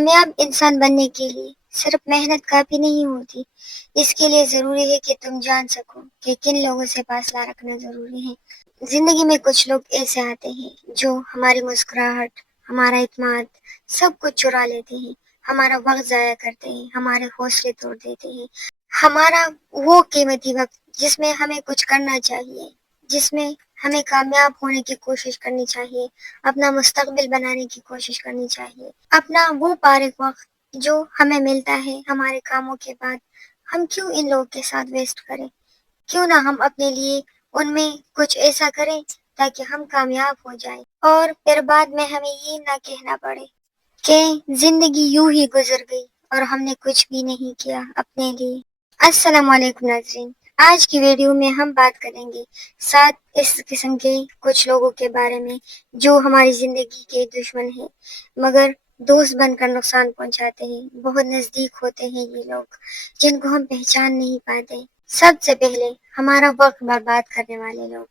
کامیاب انسان بننے کے لیے صرف محنت کافی نہیں ہوتی، اس کے لیے ضروری ہے کہ تم جان سکو کہ کن لوگوں سے فاصلہ رکھنا ضروری ہے۔ زندگی میں کچھ لوگ ایسے آتے ہیں جو ہماری مسکراہٹ، ہمارا اعتماد، سب کچھ چرا لیتے ہیں، ہمارا وقت ضائع کرتے ہیں، ہمارے حوصلے توڑ دیتے ہیں، ہمارا وہ قیمتی وقت جس میں ہمیں کچھ کرنا چاہیے، جس میں ہمیں کامیاب ہونے کی کوشش کرنی چاہیے، اپنا مستقبل بنانے کی کوشش کرنی چاہیے، اپنا وہ فارغ وقت جو ہمیں ملتا ہے ہمارے کاموں کے بعد، ہم کیوں ان لوگوں کے ساتھ ویسٹ کریں؟ کیوں نہ ہم اپنے لیے ان میں کچھ ایسا کریں تاکہ ہم کامیاب ہو جائیں، اور پھر بعد میں ہمیں یہ نہ کہنا پڑے کہ زندگی یوں ہی گزر گئی اور ہم نے کچھ بھی نہیں کیا اپنے لیے۔ السلام علیکم ناظرین، آج کی ویڈیو میں ہم بات کریں گے 7 اس قسم کے کچھ لوگوں کے بارے میں جو ہماری زندگی کے دشمن ہیں مگر دوست بن کر نقصان پہنچاتے ہیں۔ بہت نزدیک ہوتے ہیں یہ لوگ جن کو ہم پہچان نہیں پاتے۔ سب سے پہلے ہمارا وقت برباد کرنے والے لوگ،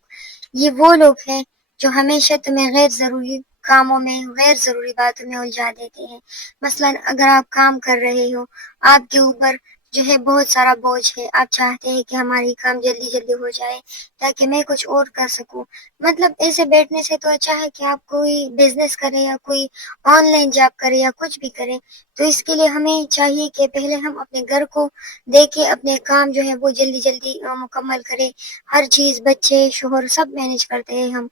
یہ وہ لوگ ہیں جو ہمیشہ تمہیں غیر ضروری کاموں میں، غیر ضروری باتوں میں الجھا دیتے ہیں۔ مثلا اگر آپ کام کر رہے ہو، آپ کے اوپر جو ہے بہت سارا بوجھ ہے، آپ چاہتے ہیں کہ ہماری کام جلدی جلدی ہو جائے تاکہ میں کچھ اور کر سکوں، مطلب ایسے بیٹھنے سے تو اچھا ہے کہ آپ کوئی بزنس کریں یا کوئی آن لائن جاب کریں یا کچھ بھی کریں۔ تو اس کے لیے ہمیں چاہیے کہ پہلے ہم اپنے گھر کو دیکھیں، اپنے کام جو ہے وہ جلدی جلدی مکمل کریں، ہر چیز، بچے، شوہر سب مینج کرتے ہیں ہم۔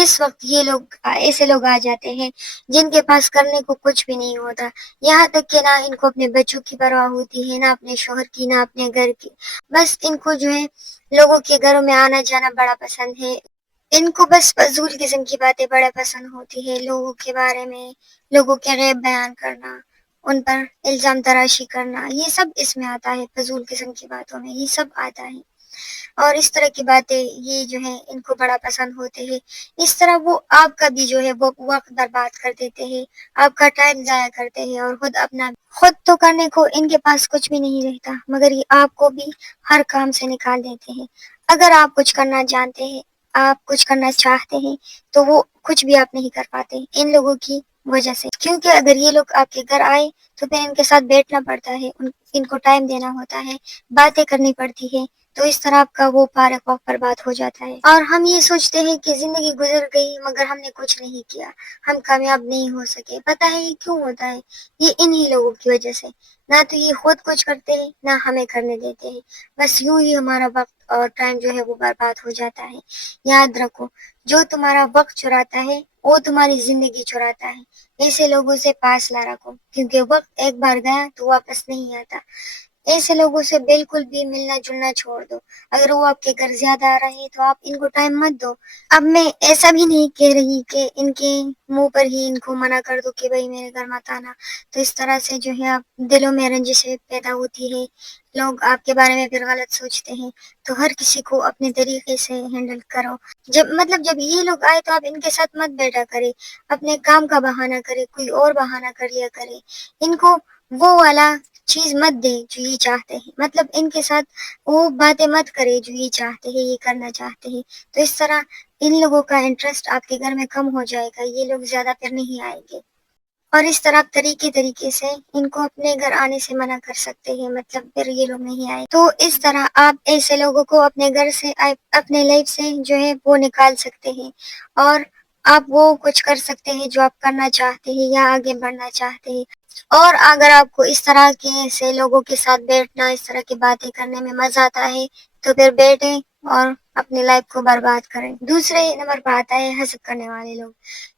اس وقت یہ لوگ، ایسے لوگ آ جاتے ہیں جن کے پاس کرنے کو کچھ بھی نہیں ہوتا، یہاں تک کہ نہ ان کو اپنے بچوں کی پرواہ ہوتی ہے، نہ اپنے شوہر کی، نہ اپنے گھر کی۔ بس ان کو جو ہے لوگوں کے گھروں میں آنا جانا بڑا پسند ہے، ان کو بس فضول قسم کی باتیں بڑا پسند ہوتی ہے، لوگوں کے بارے میں، لوگوں کے غیب بیان کرنا، ان پر الزام تراشی کرنا، یہ سب اس میں آتا ہے، فضول قسم کی باتوں میں یہ سب آتا ہے۔ اور اس طرح کی باتیں یہ جو ہے ان کو بڑا پسند ہوتے ہیں۔ اس طرح وہ آپ کا بھی جو ہے وہ وقت برباد کر دیتے ہیں، آپ کا ٹائم ضائع کرتے ہیں، اور خود تو کرنے کو ان کے پاس کچھ بھی نہیں رہتا مگر یہ آپ کو بھی ہر کام سے نکال دیتے ہیں۔ اگر آپ کچھ کرنا جانتے ہیں، آپ کچھ کرنا چاہتے ہیں تو وہ کچھ بھی آپ نہیں کر پاتے ان لوگوں کی وجہ سے، کیونکہ اگر یہ لوگ آپ کے گھر آئے تو پھر ان کے ساتھ بیٹھنا پڑتا ہے، ان کو ٹائم دینا ہوتا ہے، باتیں کرنی پڑتی ہے، تو اس طرح آپ کا وہ فارغ وقت برباد ہو جاتا ہے، اور ہم یہ سوچتے ہیں کہ زندگی گزر گئی مگر ہم نے کچھ نہیں کیا، ہم کامیاب نہیں ہو سکے۔ پتہ ہے یہ کیوں ہوتا ہے؟ یہ انہی لوگوں کی وجہ سے، نہ تو یہ خود کچھ کرتے ہیں نہ ہمیں کرنے دیتے ہیں، بس یوں ہی ہمارا وقت اور ٹائم جو ہے وہ برباد ہو جاتا ہے۔ یاد رکھو، جو تمہارا وقت چراتا ہے وہ تمہاری زندگی چراتا ہے۔ ایسے لوگوں سے فاصلہ رکھو کیونکہ وقت ایک بار گیا تو واپس نہیں آتا۔ ایسے لوگوں سے بالکل بھی ملنا جلنا چھوڑ دو، اگر وہ آپ کے گھر زیادہ آ رہے ہیں تو آپ ان کو ٹائم مت دو۔ اب میں ایسا بھی نہیں کہہ رہی کہ ان کے منہ پر ہی ان کو منع کر دو کہ بھائی میرے گھر مت آنا، تو اس طرح سے جو ہے آپ دلوں میں رنجشیں پیدا ہوتی ہے، لوگ آپ کے بارے میں پھر غلط سوچتے ہیں۔ تو ہر کسی کو اپنے طریقے سے ہینڈل کرو۔ جب یہ لوگ آئے تو آپ ان کے ساتھ مت بیٹھا کرے، اپنے کام کا بہانہ کرے، کوئی اور بہانہ کر لیا کرے، ان کو وہ والا چیز مت دے جو یہ چاہتے ہیں، مطلب ان کے ساتھ وہ باتیں مت کرے جو یہ چاہتے ہیں، یہ کرنا چاہتے ہیں، تو اس طرح ان لوگوں کا انٹرسٹ آپ کے گھر میں کم ہو جائے گا، یہ لوگ زیادہ پھر نہیں آئیں گے، اور اس طرح طریقے سے ان کو اپنے گھر آنے سے منع کر سکتے ہیں، مطلب پھر یہ لوگ نہیں آئے، تو اس طرح آپ ایسے لوگوں کو اپنے گھر سے، اپنے لائف سے جو ہے وہ نکال سکتے ہیں، اور آپ وہ کچھ کر سکتے ہیں جو آپ کرنا چاہتے ہیں یا آگے بڑھنا چاہتے ہیں۔ اور اگر آپ کو اس طرح کے ایسے لوگوں کے ساتھ بیٹھنا، اس طرح کی باتیں کرنے میں مزہ آتا ہے تو پھر بیٹھیں اور اپنی لائف کو برباد کریں۔ دوسرے نمبر پر آتا ہے حسد کرنے والے لوگ۔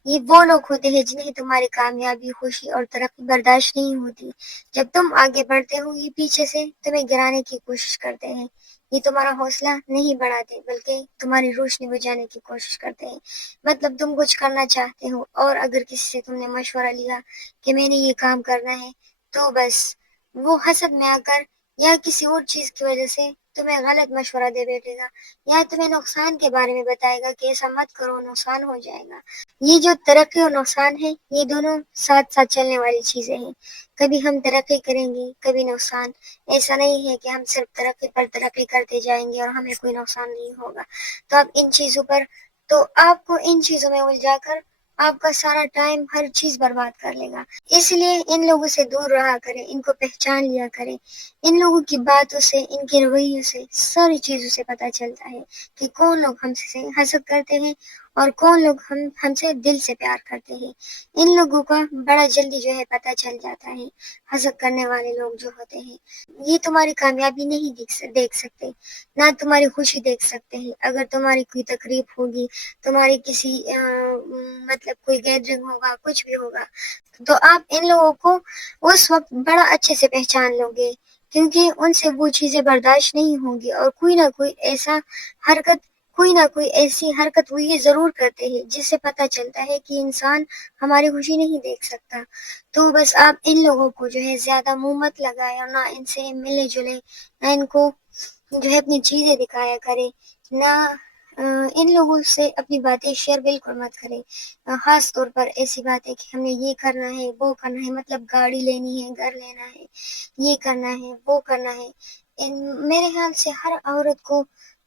یہ وہ لوگ ہوتے ہیں جنہیں تمہاری کامیابی، خوشی اور ترقی برداشت نہیں ہوتی۔ جب تم آگے بڑھتے ہو یہ پیچھے سے تمہیں گرانے کی کوشش کرتے ہیں، یہ تمہارا حوصلہ نہیں بڑھاتے بلکہ تمہاری روشنی بجھانے کی کوشش کرتے ہیں۔ مطلب تم کچھ کرنا چاہتے ہو اور اگر کسی سے تم نے مشورہ لیا کہ میں نے یہ کام کرنا ہے، تو بس وہ حسد میں آ کر یا کسی اور چیز کی وجہ سے تمہیں غلط مشورہ دے بیٹھے گا، یا تمہیں نقصان کے بارے میں بتائے گا کہ ایسا مت کرو، نقصان ہو جائے گا۔ یہ جو ترقی اور نقصان ہے یہ دونوں ساتھ ساتھ چلنے والی چیزیں ہیں، کبھی ہم ترقی کریں گے کبھی نقصان، ایسا نہیں ہے کہ ہم صرف ترقی پر ترقی کرتے جائیں گے اور ہمیں کوئی نقصان نہیں ہوگا۔ تو آپ ان چیزوں میں الجھا کر آپ کا سارا ٹائم ہر چیز برباد کر لے گا. اس لیے ان لوگوں سے دور رہا کریں، ان کو پہچان لیا کریں. ان لوگوں کی باتوں سے، ان کے رویوں سے، ساری چیزوں سے پتہ چلتا ہے کہ کون لوگ ہم سے حسد کرتے ہیں اور کون لوگ ہم سے دل سے پیار کرتے ہیں. ان لوگوں کا بڑا جلدی جو ہے پتہ چل جاتا ہے. حسد کرنے والے لوگ جو ہوتے ہیں یہ تمہاری کامیابی نہیں دیکھ سکتے، نہ تمہاری خوشی دیکھ سکتے ہیں. اگر تمہاری کوئی تقریب ہوگی، تمہاری کسی مطلب کوئی گیدرنگ ہوگا، کچھ بھی ہوگا، تو آپ ان لوگوں کو اس وقت بڑا اچھے سے پہچان لو گے، کیونکہ ان سے وہ چیزیں برداشت نہیں ہوں گی اور کوئی نہ کوئی ایسی حرکت وہ یہ ضرور کرتے ہیں جس سے پتہ چلتا ہے کہ انسان ہماری خوشی نہیں دیکھ سکتا. تو بس آپ ان لوگوں کو جو ہے زیادہ منہ مت لگائے اور نہ ان سے ملے جلے، نہ ان کو جو ہے اپنی چیزیں دکھایا کرے، نہ ان لوگوں سے اپنی باتیں شیئر بالکل مت کرے. خاص طور پر ایسی بات ہے کہ ہمیں یہ کرنا ہے، وہ کرنا ہے، مطلب گاڑی لینی ہے، گھر لینا ہے، یہ کرنا ہے، وہ کرنا ہے. میرے خیال سے ہر عورت کو،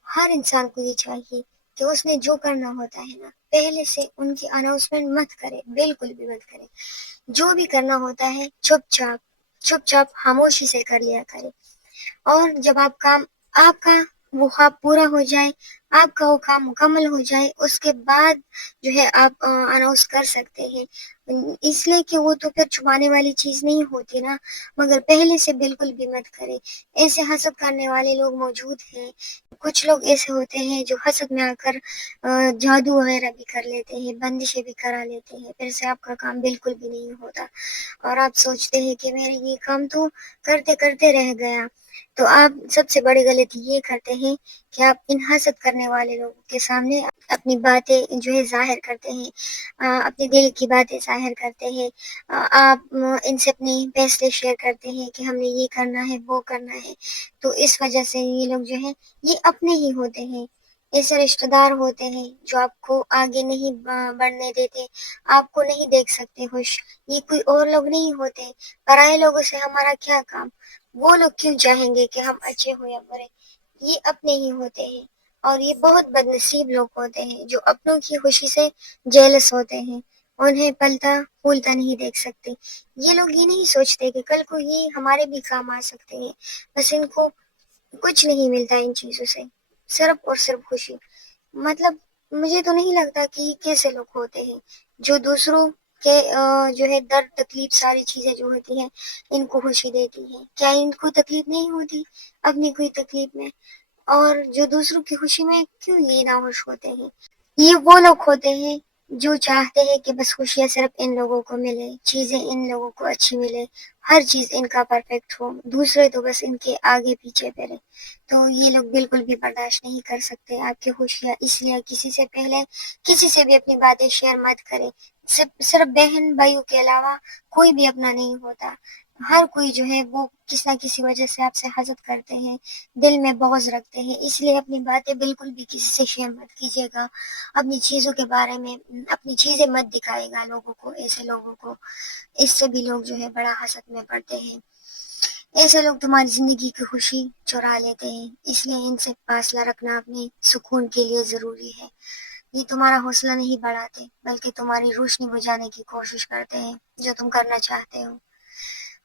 ہر انسان کو یہ چاہیے کہ اس نے جو کرنا ہوتا ہے نا، پہلے سے ان کی اناؤنسمنٹ مت کرے، بالکل بھی مت کرے. جو بھی کرنا ہوتا ہے چپ چاپ خاموشی سے کر لیا کرے. اور جب آپ کا وہ خواب پورا ہو جائے، آپ کا وہ کام مکمل ہو جائے، اس کے بعد جو ہے آپ اناؤنس کر سکتے ہیں. اس لیے کہ وہ تو پھر چھپانے والی چیز نہیں ہوتی نا. مگر پہلے سے بالکل بھی مت کرے. ایسے حسد کرنے والے لوگ موجود ہیں. کچھ لوگ ایسے ہوتے ہیں جو حسد میں آ کر جادو وغیرہ بھی کر لیتے ہیں، بندشیں بھی کرا لیتے ہیں، پھر سے آپ کا کام بالکل بھی نہیں ہوتا اور آپ سوچتے ہیں کہ میرے یہ کام تو کرتے کرتے رہ گیا. تو آپ سب سے بڑی غلطی یہ کرتے ہیں کہ آپ ان حسد کرنے والے لوگوں کے سامنے اپنی باتیں جو ہے ظاہر کرتے ہیں، اپنے دل کی باتیں ظاہر کرتے ہیں. آپ ان سے اپنی فیصلے شیئر کرتے ہیں کہ ہم نے یہ کرنا ہے، وہ کرنا ہے. تو اس وجہ سے یہ لوگ جو ہیں یہ اپنے ہی ہوتے ہیں. ایسے رشتہ دار ہوتے ہیں جو آپ کو آگے نہیں بڑھنے دیتے، آپ کو نہیں دیکھ سکتے خوش. یہ کوئی اور لوگ نہیں ہوتے. پرائے لوگوں سے ہمارا کیا کام؟ وہ لوگ کیوں چاہیں گے کہ ہم اچھے ہو یا برے؟ یہ اپنے ہی ہوتے ہیں. اور یہ بہت بد نصیب لوگ ہوتے ہیں جو اپنوں کی خوشی سے جیلس ہوتے ہیں، انہیں پلتا پھولتا نہیں دیکھ سکتے. یہ لوگ یہ نہیں سوچتے کہ کل کو یہ ہمارے بھی کام آ سکتے ہیں. بس ان کو کچھ نہیں ملتا ان چیزوں سے، صرف اور صرف خوشی. مطلب مجھے تو نہیں لگتا کہ یہ کیسے لوگ ہوتے ہیں جو دوسروں کہ جو ہے درد تکلیف ساری چیزیں جو ہوتی ہیں ان کو خوشی دیتی ہیں. کیا ان کو تکلیف نہیں ہوتی اپنی کوئی تکلیف میں؟ اور جو دوسروں کی خوشی میں کیوں یہ ناخوش ہوتے ہیں؟ یہ وہ لوگ ہوتے ہیں جو چاہتے ہیں کہ بس خوشیاں صرف ان لوگوں کو ملے، چیزیں ان لوگوں کو اچھی ملے، ہر چیز ان کا پرفیکٹ ہو، دوسرے تو بس ان کے آگے پیچھے پھرے. تو یہ لوگ بالکل بھی برداشت نہیں کر سکتے آپ کی خوشیاں. اس لیے کسی سے پہلے کسی سے بھی اپنی باتیں شیئر مت کریں. صرف بہن بھائیوں کے علاوہ کوئی بھی اپنا نہیں ہوتا. ہر کوئی جو ہے وہ کسی نہ کسی وجہ سے آپ سے حسد کرتے ہیں، دل میں بغض رکھتے ہیں. اس لیے اپنی باتیں بالکل بھی کسی سے شیئر مت کیجیے گا. اپنی چیزوں کے بارے میں اپنی چیزیں مت دکھائے گا لوگوں کو، ایسے لوگوں کو. اس سے بھی لوگ جو ہے بڑا حسد میں پڑتے ہیں. ایسے لوگ تمہاری زندگی کی خوشی چرا لیتے ہیں. اس لیے ان سے فاصلہ رکھنا اپنے سکون کے لیے ضروری ہے. یہ تمہارا حوصلہ نہیں بڑھاتے بلکہ تمہاری روشنی بجھانے کی کوشش کرتے ہیں جو تم کرنا چاہتے ہو.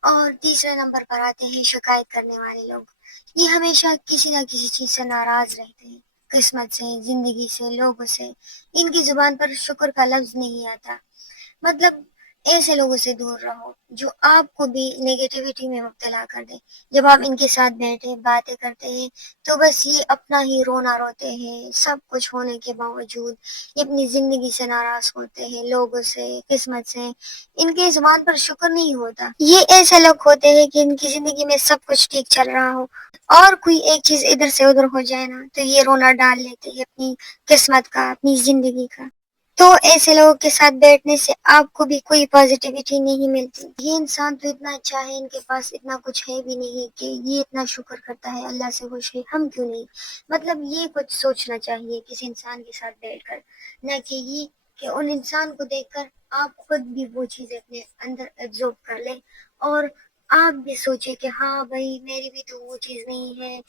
اور تیسرے نمبر پر آتے ہیں شکایت کرنے والے لوگ. یہ ہمیشہ کسی نہ کسی چیز سے ناراض رہتے ہیں، قسمت سے، زندگی سے، لوگوں سے. ان کی زبان پر شکر کا لفظ نہیں آتا. مطلب ایسے لوگوں سے دور رہو جو آپ کو بھی نیگیٹیوٹی میں مبتلا کر دیں. جب آپ ان کے ساتھ بیٹھے باتیں کرتے ہیں تو بس یہ اپنا ہی رونا روتے ہیں. سب کچھ ہونے کے باوجود یہ اپنی زندگی سے ناراض ہوتے ہیں، لوگوں سے، قسمت سے. ان کے زبان پر شکر نہیں ہوتا. یہ ایسے لوگ ہوتے ہیں کہ ان کی زندگی میں سب کچھ ٹھیک چل رہا ہو اور کوئی ایک چیز ادھر سے ادھر ہو جائے نا تو یہ رونا ڈال لیتے ہیں اپنی قسمت کا، اپنی زندگی کا. تو ایسے لوگوں کے ساتھ بیٹھنے سے آپ کو بھی کوئی پازیٹیوٹی نہیں ملتی. یہ انسان تو اتنا اچھا ہے، ان کے پاس اتنا کچھ ہے بھی نہیں کہ یہ اتنا شکر کرتا ہے، اللہ سے خوش ہے، ہم کیوں نہیں؟ مطلب یہ کچھ سوچنا چاہیے کسی انسان کے ساتھ بیٹھ کر، نہ کہ یہ کہ ان انسان کو دیکھ کر آپ خود بھی وہ چیزیں اپنے اندر ایبزورب کر لیں اور آپ بھی سوچے کہ ہاں بھائی میری بھی تو وہ چیز نہیں ہے،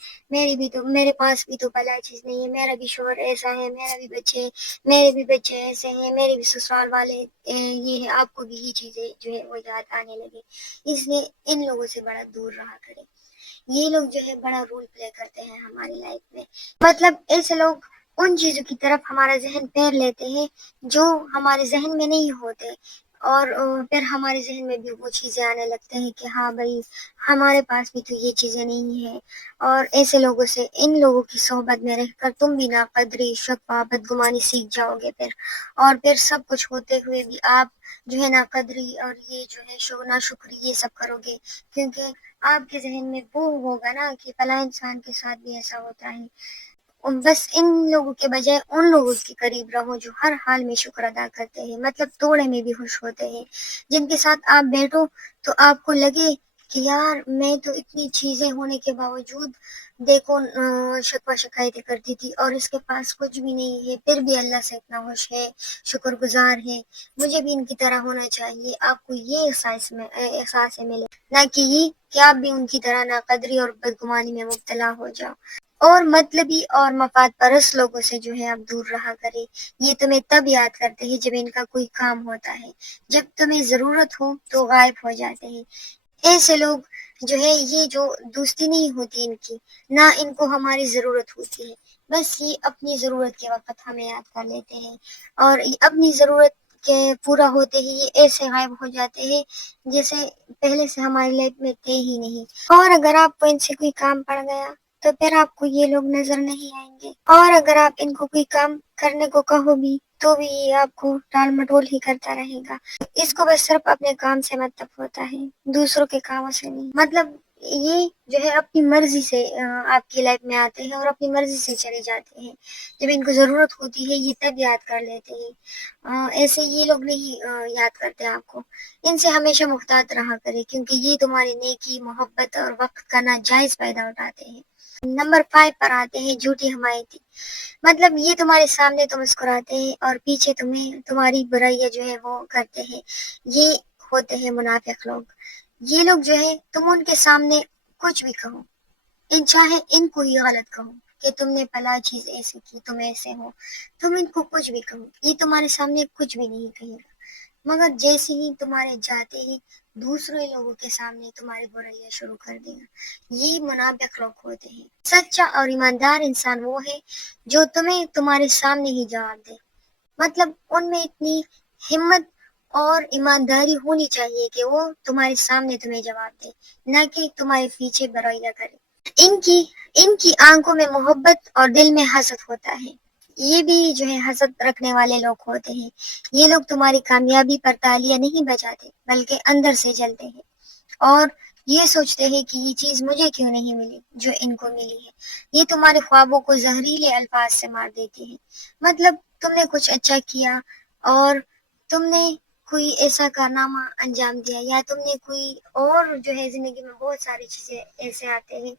میرے پاس بھی تو بلا چیز نہیں ہے، میرا بھی شوہر ایسا ہے، میرے بھی بچے ایسے ہیں، میرے بھی سسرال والے یہ ہے، آپ کو بھی یہ چیزیں جو ہے وہ یاد آنے لگے، اس لیے ان لوگوں سے بڑا دور رہا کرے۔ یہ لوگ جو ہے بڑا رول پلے کرتے ہیں ہماری لائف میں، مطلب ایسے لوگ ان چیزوں کی طرف ہمارا ذہن پھیر لیتے ہیں جو ہمارے ذہن میں نہیں ہوتے، اور پھر ہمارے ذہن میں بھی وہ چیزیں آنے لگتے ہیں کہ ہاں بھائی ہمارے پاس بھی تو یہ چیزیں نہیں ہیں، اور ایسے لوگوں سے، ان لوگوں کی صحبت میں رہ کر تم بھی ناقدری، شفقہ، بدگمانی سیکھ جاؤ گے پھر سب کچھ ہوتے ہوئے بھی آپ جو ہے ناقدری اور یہ جو ہے ناشکری یہ سب کرو گے، کیونکہ آپ کے ذہن میں وہ ہوگا نا کہ فلاں انسان کے ساتھ بھی ایسا ہوتا ہے۔ بس ان لوگوں کے بجائے ان لوگوں کے قریب رہو جو ہر حال میں شکر ادا کرتے ہیں، مطلب توڑے میں بھی خوش ہوتے ہیں، جن کے ساتھ آپ بیٹھو تو آپ کو لگے کہ یار میں تو اتنی چیزیں ہونے کے باوجود دیکھو شکوہ شکایتیں کرتی تھی اور اس کے پاس کچھ بھی نہیں ہے، پھر بھی اللہ سے اتنا خوش ہے، شکر گزار ہے، مجھے بھی ان کی طرح ہونا چاہیے۔ آپ کو یہ احساس ملے، نہ کہ یہ کہ آپ بھی ان کی طرح ناقدری اور بدگمانی میں مبتلا ہو جاؤ۔ اور مطلبی اور مفاد پرست لوگوں سے جو ہے آپ دور رہا کرے، یہ تمہیں تب یاد کرتے ہیں جب ان کا کوئی کام ہوتا ہے، جب تمہیں ضرورت ہو تو غائب ہو جاتے ہیں۔ ایسے لوگ جو ہے یہ جو دوستی نہیں ہوتی ان کی، نہ ان کو ہماری ضرورت ہوتی ہے، بس یہ اپنی ضرورت کے وقت ہمیں یاد کر لیتے ہیں، اور اپنی ضرورت کے پورا ہوتے ہی یہ ایسے غائب ہو جاتے ہیں جیسے پہلے سے ہماری لائف میں تھے ہی نہیں۔ اور اگر آپ کو ان سے کوئی کام پڑ گیا تو پھر آپ کو یہ لوگ نظر نہیں آئیں گے، اور اگر آپ ان کو کوئی کام کرنے کو کہو بھی تو بھی یہ آپ کو ٹال مٹول ہی کرتا رہے گا۔ اس کو بس صرف اپنے کام سے مطلب ہوتا ہے، دوسروں کے کاموں سے نہیں، مطلب یہ جو ہے اپنی مرضی سے آپ کی لائف میں آتے ہیں اور اپنی مرضی سے چلے جاتے ہیں، جب ان کو ضرورت ہوتی ہے یہ تب یاد کر لیتے ہیں، ایسے یہ لوگ نہیں یاد کرتے آپ کو۔ ان سے ہمیشہ محتاط رہا کرے کیونکہ یہ تمہاری نیکی، محبت اور وقت کا ناجائز فائدہ اٹھاتے ہیں۔ نمبر 5 پر آتے ہیں جھوٹی حمایتی، مطلب یہ تمہارے سامنے تو مسکراتے ہیں اور پیچھے تمہاری برائیاں جو ہے وہ کرتے ہیں، یہ ہوتے ہیں منافق لوگ۔ یہ لوگ جو ہے تم ان کے سامنے کچھ بھی کہو، چاہے ان کو ہی غلط کہو کہ تم نے فلاں چیز ایسے کی، تم ایسے ہو، تم ان کو کچھ بھی کہو، یہ تمہارے سامنے کچھ بھی نہیں کہے گا، مگر جیسے ہی تمہارے جاتے ہی دوسرے لوگوں کے سامنے تمہاری برائیاں شروع کر دے گا۔ یہ منافق لوگ ہوتے ہیں۔ سچا اور ایماندار انسان وہ ہے جو تمہیں تمہارے سامنے ہی جواب دے، مطلب ان میں اتنی ہمت اور ایمانداری ہونی چاہیے کہ وہ تمہارے سامنے تمہیں جواب دے، نہ کہ تمہارے پیچھے برائیاں کرے۔ ان کی آنکھوں میں محبت اور دل میں حسد ہوتا ہے، یہ بھی جو ہے حسد رکھنے والے لوگ ہوتے ہیں۔ یہ لوگ تمہاری کامیابی پر تالیاں نہیں بجاتے بلکہ اندر سے جلتے ہیں، اور یہ سوچتے ہیں کہ یہ چیز مجھے کیوں نہیں ملی جو ان کو ملی ہے۔ یہ تمہارے خوابوں کو زہریلے الفاظ سے مار دیتے ہیں، مطلب تم نے کچھ اچھا کیا اور تم نے کوئی ایسا کارنامہ انجام دیا، یا تم نے کوئی اور جو ہے زندگی میں بہت ساری چیزیں ایسے آتے ہیں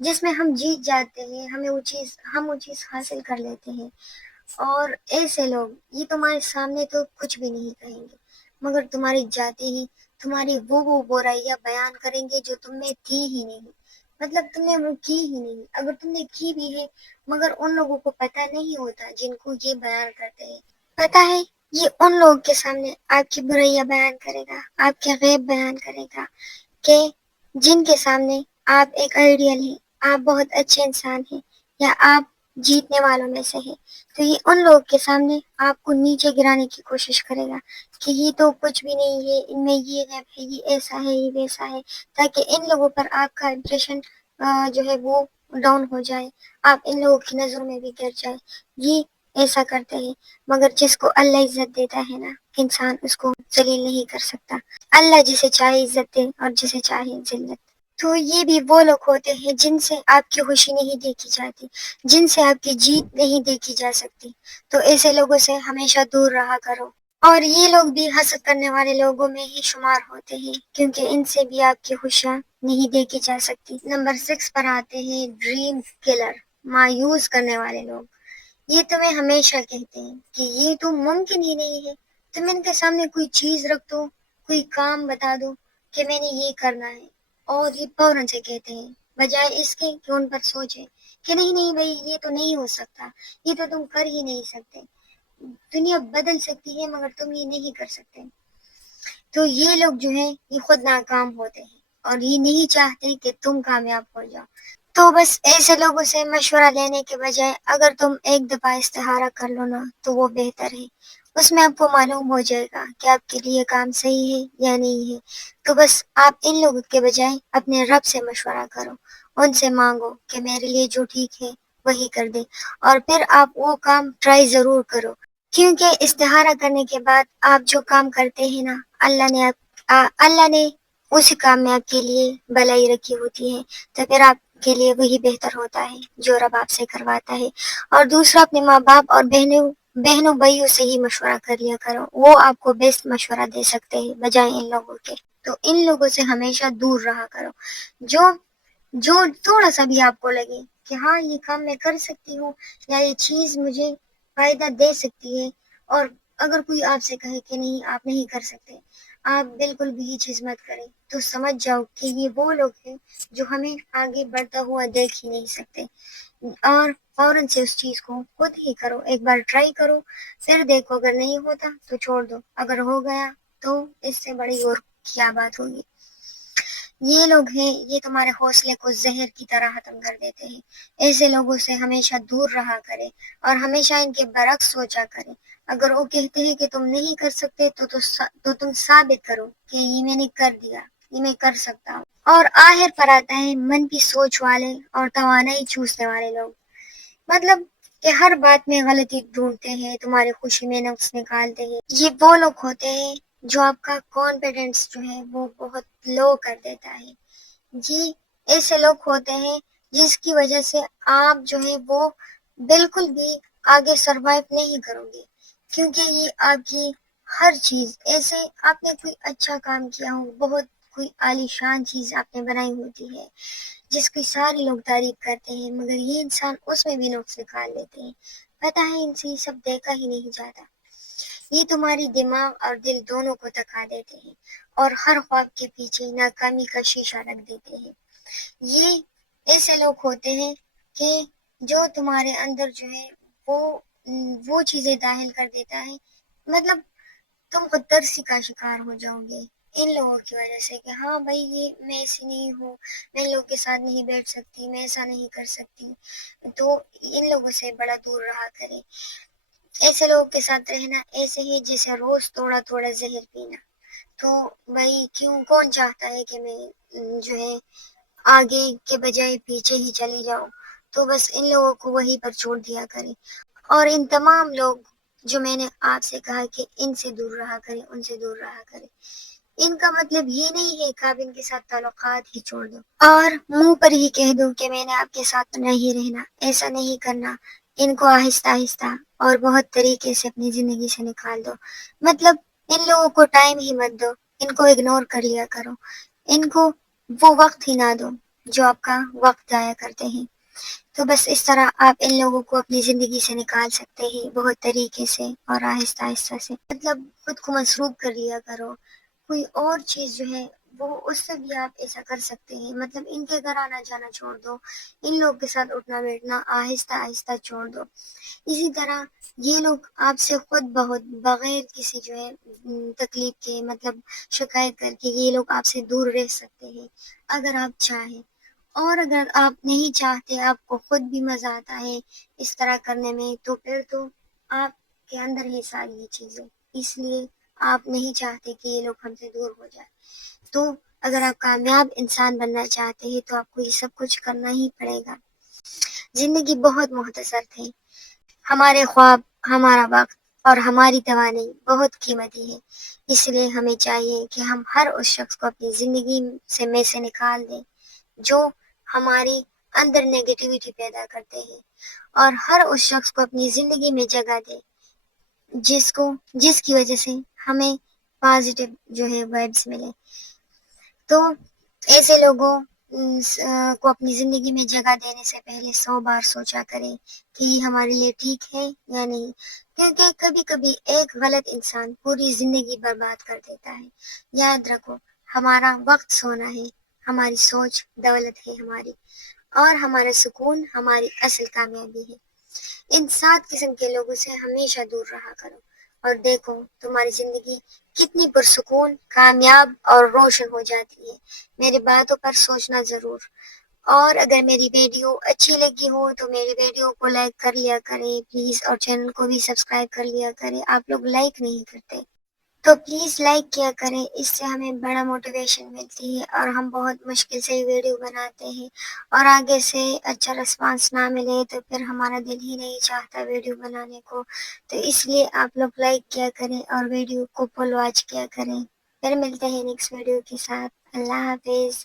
جس میں ہم جیت جاتے ہیں، ہم وہ چیز حاصل کر لیتے ہیں، اور ایسے لوگ یہ تمہارے سامنے تو کچھ بھی نہیں کہیں گے، مگر تمہارے جاتے ہی تمہاری وہ برائیاں بیان کریں گے جو تم نے کی ہی نہیں، مطلب تم نے وہ کی ہی نہیں، اگر تم نے کی بھی ہے مگر ان لوگوں کو پتہ نہیں ہوتا جن کو یہ بیان کرتے ہیں۔ پتہ ہے یہ ان لوگوں کے سامنے آپ کی برائیاں بیان کرے گا، آپ کے غیب بیان کرے گا، کہ جن کے سامنے آپ ایک آئیڈیل ہیں، آپ بہت اچھے انسان ہیں، یا آپ جیتنے والوں میں سے ہیں، تو یہ ان لوگوں کے سامنے آپ کو نیچے گرانے کی کوشش کرے گا کہ یہ تو کچھ بھی نہیں ہے، ان میں یہ غیب ہے، یہ ایسا ہے، یہ ویسا ہے، تاکہ ان لوگوں پر آپ کا امپریشن جو ہے وہ ڈاؤن ہو جائے، آپ ان لوگوں کی نظروں میں بھی گر جائے۔ یہ ایسا کرتے ہیں، مگر جس کو اللہ عزت دیتا ہے نا، انسان اس کو ذلیل نہیں کر سکتا۔ اللہ جسے چاہے عزت دے اور جسے چاہے ذلت۔ تو یہ بھی وہ لوگ ہوتے ہیں جن سے آپ کی خوشی نہیں دیکھی جاتی، جن سے آپ کی جیت نہیں دیکھی جا سکتی، تو ایسے لوگوں سے ہمیشہ دور رہا کرو۔ اور یہ لوگ بھی حسد کرنے والے لوگوں میں ہی شمار ہوتے ہیں، کیونکہ ان سے بھی آپ کی خوشیاں نہیں دیکھی جا سکتی۔ نمبر 6 پر آتے ہیں ڈریم کلر، مایوس کرنے والے لوگ۔ یہ تمہیں ہمیشہ کہتے ہیں کہ یہ تو ممکن ہی نہیں ہے، تم ان کے سامنے کوئی چیز رکھ دو، کوئی کام بتا دو، کہ میں نے یہ کرنا ہے، اور یہ فوراً سے کہتے ہیں، بجائے اس کے کہ ان پر سوچیں کہ نہیں نہیں بھائی یہ تو نہیں ہو سکتا، یہ تو تم کر ہی نہیں سکتے، دنیا بدل سکتی ہے مگر تم یہ نہیں کر سکتے۔ تو یہ لوگ جو ہیں یہ خود ناکام ہوتے ہیں اور یہ نہیں چاہتے کہ تم کامیاب ہو جاؤ۔ تو بس ایسے لوگوں سے مشورہ لینے کے بجائے اگر تم ایک دفعہ استخارہ کر لو نا تو وہ بہتر ہے، اس میں آپ کو معلوم ہو جائے گا کہ آپ کے لیے کام صحیح ہے یا نہیں ہے۔ تو بس آپ ان لوگوں کے بجائے اپنے رب سے مشورہ کرو، ان سے مانگو کہ میرے لیے جو ٹھیک ہے وہی کر دے، اور پھر آپ وہ کام ٹرائی ضرور کرو، کیونکہ استخارہ کرنے کے بعد آپ جو کام کرتے ہیں نا، اللہ نے اسی کام میں آپ کے لیے بھلائی رکھی ہوتی ہے، تو پھر آپ کے لیے وہی بہتر ہوتا ہے جو رب آپ سے کرواتا ہے۔ اور دوسرا، اپنے ماں باپ اور بہنوں بھائیوں سے ہی مشورہ کر لیا کرو، وہ آپ کو بیسٹ مشورہ دے سکتے ہیں بجائے ان لوگوں کے۔ تو ان لوگوں سے ہمیشہ دور رہا کرو، جو جو تھوڑا سا بھی آپ کو لگے کہ ہاں یہ کام میں کر سکتی ہوں یا یہ چیز مجھے فائدہ دے سکتی ہے، اور اگر کوئی آپ سے کہے کہ نہیں آپ نہیں کر سکتے، آپ بالکل بھی یہ چیز مت کریں، تو سمجھ جاؤ کہ یہ وہ لوگ ہیں جو ہمیں آگے بڑھتا ہوا دیکھ ہی نہیں سکتے، اور فوراً سے اس چیز کو خود ہی کرو، ایک بار ٹرائی کرو، پھر دیکھو اگر نہیں ہوتا تو چھوڑ دو، اگر ہو گیا تو اس سے بڑی اور کیا بات ہوگی۔ یہ لوگ ہیں یہ تمہارے حوصلے کو زہر کی طرح ختم کر دیتے ہیں، ایسے لوگوں سے ہمیشہ دور رہا کرے اور ہمیشہ ان کے برعکس سوچا کرے۔ اگر وہ کہتے ہیں کہ تم نہیں کر سکتے تو تم ثابت کرو کہ یہ میں نے کر دیا، یہ میں کر سکتا ہوں۔ اور آخر پر آتا ہے منفی سوچ والے اور توانائی چوسنے والے لوگ، مطلب کہ ہر بات میں غلطی ڈھونڈتے ہیں، تمہاری خوشی میں نقص نکالتے ہیں۔ یہ وہ لوگ ہوتے ہیں جو آپ کا کانفیڈنس جو ہے وہ بہت لو کر دیتا ہے۔ جی، ایسے لوگ ہوتے ہیں جس کی وجہ سے آپ جو ہے وہ بالکل بھی آگے سروائیو نہیں کرو گے، کیونکہ یہ آپ کی ہر چیز، ایسے آپ نے کوئی اچھا کام کیا ہو، بہت کوئی عالی شان چیز آپ نے بنائی ہوتی ہے جس کی سارے لوگ تعریف کرتے ہیں، مگر یہ انسان اس میں بھی نقص نکال لیتے ہیں، پتہ ہے ان سے یہ سب دیکھا ہی نہیں جاتا۔ یہ تمہاری دماغ اور دل دونوں کو تکا دیتے ہیں اور ہر خواب کے پیچھے ناکامی کا شیشہ رکھ دیتے ہیں۔ یہ ایسے لوگ ہوتے ہیں کہ جو تمہارے اندر جو ہے وہ چیزیں داخل کر دیتا ہے، مطلب تم خود ترسی کا شکار ہو جاؤ گے ان لوگوں کی وجہ سے، کہ ہاں بھائی یہ میں ایسی نہیں ہوں، میں لوگوں کے ساتھ نہیں بیٹھ سکتی، میں ایسا نہیں کر سکتی۔ تو ان لوگوں سے بڑا دور رہا کرے۔ ایسے لوگوں کے ساتھ رہنا ایسے ہی جیسے روز تھوڑا تھوڑا زہر پینا۔ تو بھائی کون چاہتا ہے کہ میں جو ہے آگے کے بجائے پیچھے ہی چلی جاؤں؟ تو بس ان لوگوں کو وہیں پر چھوڑ دیا کرے، اور ان تمام لوگ جو میں نے آپ سے کہا کہ ان سے دور رہا کرے، ان سے دور رہا کرے، ان کا مطلب یہ نہیں ہے کہ آپ ان کے ساتھ تعلقات ہی چھوڑ دو اور منہ پر ہی کہہ دو کہ میں نے آپ کے ساتھ نہیں رہنا، ایسا نہیں کرنا۔ ان کو آہستہ آہستہ اور بہت طریقے سے اپنی زندگی سے نکال دو، مطلب ان لوگوں کو ٹائم ہی مت دو، ان کو اگنور کر لیا کرو، ان کو وہ وقت ہی نہ دو جو آپ کا وقت ضائع کرتے ہیں۔ تو بس اس طرح آپ ان لوگوں کو اپنی زندگی سے نکال سکتے ہیں بہت طریقے سے اور آہستہ آہستہ سے، مطلب خود کو مصروف کر لیا کرو، کوئی اور چیز جو ہے وہ اس سے بھی آپ ایسا کر سکتے ہیں، مطلب ان کے گھر آنا جانا چھوڑ دو، ان لوگ کے ساتھ اٹھنا بیٹھنا آہستہ آہستہ چھوڑ دو۔ اسی طرح یہ لوگ آپ سے خود بہت بغیر کسی جو ہے تکلیف کے، مطلب شکایت کر کے، یہ لوگ آپ سے دور رہ سکتے ہیں اگر آپ چاہیں، اور اگر آپ نہیں چاہتے، آپ کو خود بھی مزہ آتا ہے اس طرح کرنے میں، تو پھر تو آپ کے اندر ہے ساری یہ چیزیں، اس لیے آپ نہیں چاہتے کہ یہ لوگ ہم سے دور ہو جائے۔ تو اگر آپ کامیاب انسان بننا چاہتے ہیں تو آپ کو یہ سب کچھ کرنا ہی پڑے گا۔ زندگی بہت مختصر ہے، ہمارے خواب، ہمارا وقت اور ہماری توانائی بہت قیمتی ہے، اس لیے ہمیں چاہیے کہ ہم ہر اس شخص کو اپنی زندگی سے نکال دیں جو ہماری اندر نیگیٹیوٹی پیدا کرتے ہیں، اور ہر اس شخص کو اپنی زندگی میں جگہ دیں جس کی وجہ سے ہمیں پازیٹیو جو ہے وائبس ملے۔ تو ایسے لوگوں کو اپنی زندگی میں جگہ دینے سے پہلے 100 بار سوچا کریں کہ یہ ہمارے لیے ٹھیک ہے یا نہیں، کیونکہ کبھی کبھی ایک غلط انسان پوری زندگی برباد کر دیتا ہے۔ یاد رکھو، ہمارا وقت سونا ہے، ہماری سوچ دولت ہے ہماری، اور ہمارا سکون ہماری اصل کامیابی ہے۔ ان 7 قسم کے لوگوں سے ہمیشہ دور رہا کرو، اور دیکھو تمہاری زندگی کتنی پرسکون، کامیاب اور روشن ہو جاتی ہے۔ میری باتوں پر سوچنا ضرور، اور اگر میری ویڈیو اچھی لگی ہو تو میری ویڈیو کو لائک کر لیا کریں پلیز، اور چینل کو بھی سبسکرائب کر لیا کریں۔ آپ لوگ لائک نہیں کرتے تو پلیز لائک کیا کریں، اس سے ہمیں بڑا موٹیویشن ملتی ہے، اور ہم بہت مشکل سے ویڈیو بناتے ہیں، اور آگے سے اچھا رسپانس نہ ملے تو پھر ہمارا دل ہی نہیں چاہتا ویڈیو بنانے کو۔ تو اس لیے آپ لوگ لائک کیا کریں اور ویڈیو کو فل واچ کیا کریں۔ پھر ملتے ہیں نیکسٹ ویڈیو کے ساتھ۔ اللہ حافظ۔